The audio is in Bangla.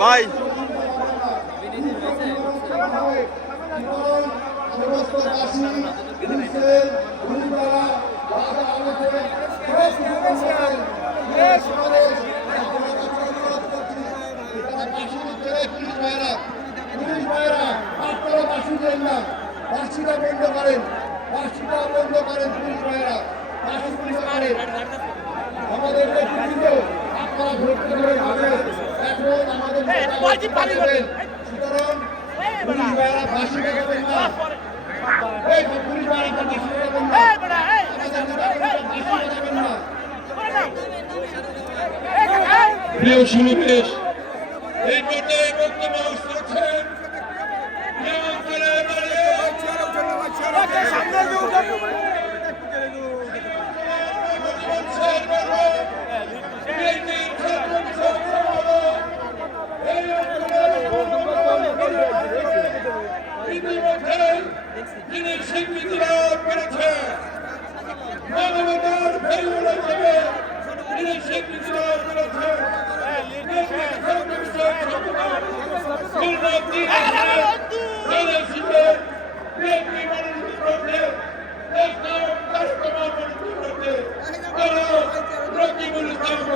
ভাই বাসিটা বন্ধ করেন, বাসিটা বন্ধ করেন পুলিশ ভাইয়েরা, বাসি পুলিশ করেন আমাদের নেতৃত্ব আপনারা ধরতে ধরে ভাবেন এখন আমাদের সুতরাং পুলিশ ভাইয়েরা বাসি দেখাবেন না, এই পুলিশ ভাইয়েরা বাসি দেখাবেন না, প্রিয় সমাবেশ এই পর্যায়ে বক্তব্য করছেন যিনি স্বীকৃতি লাভ করেছে মানবতার ফেরিওয়ালা হিসেবে যিনি স্বীকৃতি লাভ করেছে রকিবুল ইসলাম